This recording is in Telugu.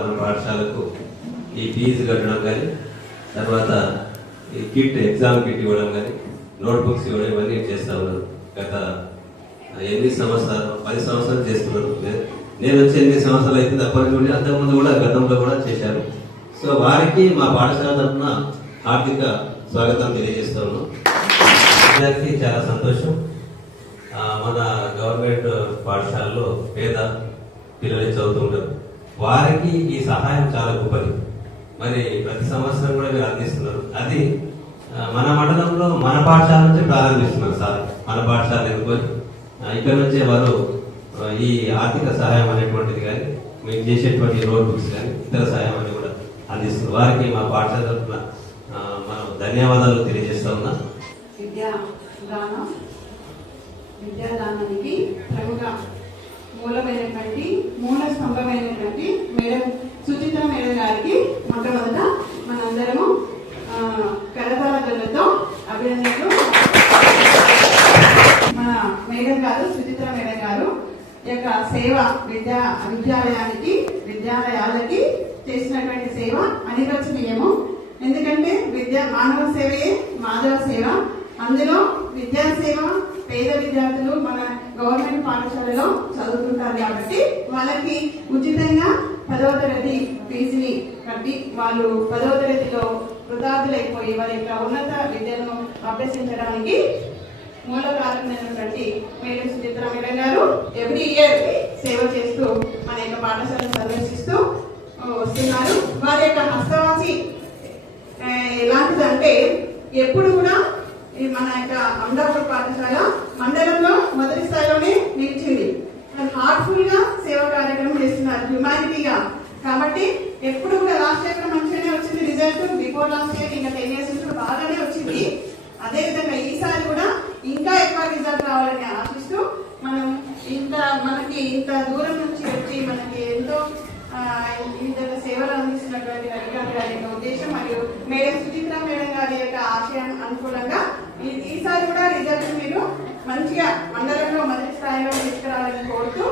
మన పాఠశాలకు ఈ ఫీజు కట్టడం కానీ, తర్వాత ఈ కిట్ ఎగ్జామ్ కిట్ ఇవ్వడం కానీ, నోట్బుక్స్ ఇవ్వడం ఇవన్నీ చేస్తా ఉన్నారు. గత 8 సంవత్సరాలు 10 సంవత్సరాలు చేస్తున్నారు. నేను వచ్చి 8 సంవత్సరాలు అయితే అప్పటి నుండి అంతకుముందు కూడా గతంలో కూడా చేశారు. సో వారికి మా పాఠశాల తరఫున హార్దిక స్వాగతం తెలియజేస్తా ఉన్నాం. అందరికీ చాలా సంతోషం. మన గవర్నమెంట్ పాఠశాలలో పేద పిల్లలు చదువుతుంటారు, వారికి ఈ సహాయం చాలా గొప్పది. మరి ప్రతి సంవత్సరం కూడా మీరు అందిస్తున్నారు. అది మన మండలంలో మన పాఠశాల నుంచి ప్రారంభిస్తున్నారు సార్. మన పాఠశాల ఎన్నుకొని ఇక్కడ నుంచే వారు ఈ ఆర్థిక సహాయం అనేటువంటిది కానీ, మీకు చేసేటువంటి నోట్ బుక్స్ కానీ ఇతర సహాయం అని కూడా అందిస్తున్నారు. వారికి మా పాఠశాల తరఫున మనం ధన్యవాదాలు తెలియజేస్తా ఉన్నా. విద్యాదానానికి ప్రముఖ మూల స్తంభమైనటువంటి మేడం సుచిత్ర మేడం గారికి మొట్టమొదట మనందరము కరతాళతో అభినందనలు. మన మేడం గారు సుచిత్ర మేడం గారు యొక్క సేవ విద్యాలయాలకి చేసినటువంటి సేవ అనిర్వచనీయము. ఎందుకంటే మానవ సేవయే మాధవ సేవ. అందులో విద్యాసేవ పేద విద్యార్థులు మన గవర్నమెంట్ పాఠశాలలో చదువుతుంటారు కాబట్టి వాళ్ళకి ఉచితంగా 10వ తరగతి ఫీజుని కట్టి వాళ్ళు 10వ తరగతిలో వృద్ధార్థులైపోయి వారి యొక్క ఉన్నత విద్యను అభ్యసించడానికి మూల కారణమైనటువంటి మేడం సుచిత్ర మేడం గారు ఎవ్రీ ఇయర్ సేవ చేస్తూ మన యొక్క పాఠశాలను సందర్శిస్తూ వస్తున్నారు. వారి యొక్క హస్తవాసి ఎలాంటిదంటే ఎప్పుడు కూడా మన యొక్క అమలాపూర్ పాఠశాల మండలంలో మొదటి స్థాయిలోనే నిలిచింది. హార్ట్ఫుల్ గా సేవా కార్యక్రమం చేస్తున్నారు, హ్యుమానిటీగా. కాబట్టి ఎప్పుడు కూడా లాస్ట్ ఇయర్ మంచిగానే వచ్చింది రిజల్ట్. బిఫోర్ లాస్ట్ ఇయర్ ఇంకా 10 years కూడా బాగానే వచ్చింది. అదేవిధంగా ఈసారి కూడా ఇంకా ఎక్కువ రిజల్ట్ రావాలని ఆశిస్తూ మనకి ఇంత దూరం నుంచి వచ్చి మనకి ఎంతో ఈ విధంగా సేవలు అందిస్తున్నటువంటి రవికాంత్ గారి యొక్క ఉద్దేశం మరియు మేడం సుచిత్ర మేడం గారి యొక్క ఆశయం అనుకూలంగా ఈసారి కూడా రిజల్ట్ మీరు మంచిగా మండలంలో మొదటి స్థాయిలో తీసుకురావాలని కోరుతూ